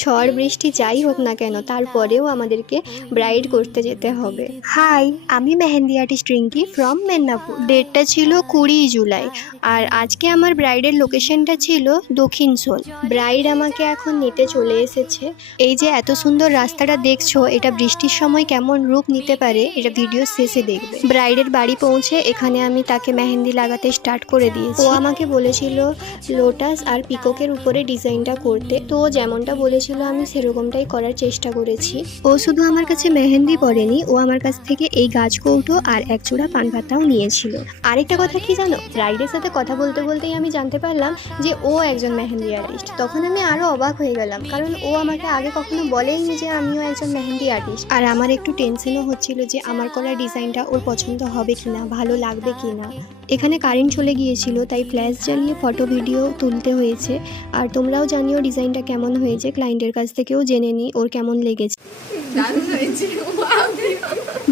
ঝড় বৃষ্টি যাই হোক না কেন তারপরেও আমাদেরকে ব্রাইড করতে যেতে হবে। হাই, আমি মেহেন্দি আর্টিস্ট রিঙ্কি ফ্রম মেদিনীপুর। ডেটটা ছিল 20 জুলাই আর আজকে আমার ব্রাইডের লোকেশনটা ছিল দক্ষিণশোল। ব্রাইড আমাকে এখন নিতে চলে এসেছে। এই যে এত সুন্দর রাস্তাটা দেখছো, এটা বৃষ্টির সময় কেমন রূপ নিতে পারে এটা ভিডিও শেষে দেখবে। ব্রাইডের বাড়ি পৌঁছে এখানে আমি তাকে মেহেন্দি লাগাতে স্টার্ট করে দিয়েছি। ও আমাকে বলেছিল লোটাস আর পিককের উপরে ডিজাইনটা করতে, তো যেমনটা বলেছিল আমি সেরকমটাই করার চেষ্টা করেছি। ও শুধু আমার কাছে মেহেন্দি পরেনি, ও আমার কাছ থেকে এই গাছ কৌটো আর এক জোড়া পান পাতাও নিয়েছিল। আরেকটা কথা কি জানো, ব্রাইডের সাথে কথা বলতে বলতেই আমি জানতে পারলাম যে ও একজন মেহেন্দি আর্টিস্ট। তখন আমি আরো অবাক হয়ে গেলাম, কারণ ও আমাকে আগে কখনো বলেইনি যে আমিও একজন মেহেন্দি আর্টিস্ট। আর আমার একটু টেনশনও হচ্ছিল যে আমার করা ডিজাইনটা ওর পছন্দ হবে কিনা, ভালো লাগবে কিনা। এখানে কারেন্ট চলে গিয়েছিল, তাই ফ্ল্যাশ জ্বালিয়ে ফটো ভিডিও তুলতে হয়েছে। আর তোমরাও জানিও ডিজাইনটা কেমন হয়েছে, ক্লায়েন্টের কাছ থেকেও জেনে নিই ওর কেমন লেগেছে।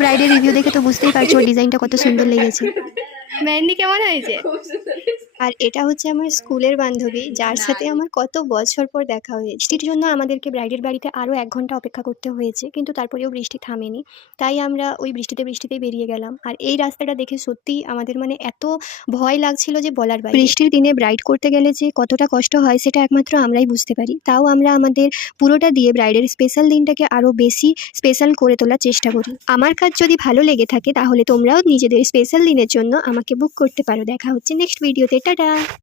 ব্রাইডের রিভিউ দেখে তো বুঝতেই পারছো ওর ডিজাইনটা কত সুন্দর লেগেছে। মেহেন্দি কেমন হয়েছে? আর এটা হচ্ছে আমার স্কুলের বান্ধবী, যার সাথে আমার কত বছর পর দেখা হয়েছে। বৃষ্টির জন্য আমাদেরকে ব্রাইডের বাড়িতে আরও 1 ঘন্টা অপেক্ষা করতে হয়েছে, কিন্তু তারপরেও বৃষ্টি থামেনি। তাই আমরা ওই বৃষ্টিতেই বেরিয়ে গেলাম। আর এই রাস্তাটা দেখে সত্যিই আমাদের মানে এত ভয় লাগছিল যে বলার বাইরে। বৃষ্টির দিনে ব্রাইড করতে গেলে যে কতটা কষ্ট হয় সেটা একমাত্র আমরাই বুঝতে পারি। তাও আমরা আমাদের পুরোটা দিয়ে ব্রাইডের স্পেশাল দিনটাকে আরও বেশি স্পেশাল করে তোলার চেষ্টা করি। আমার কাজ যদি ভালো লেগে থাকে তাহলে তোমরাও নিজেদের স্পেশাল দিনের জন্য আমাকে বুক করতে পারো। দেখা হচ্ছে নেক্সট ভিডিওতে। টাটা।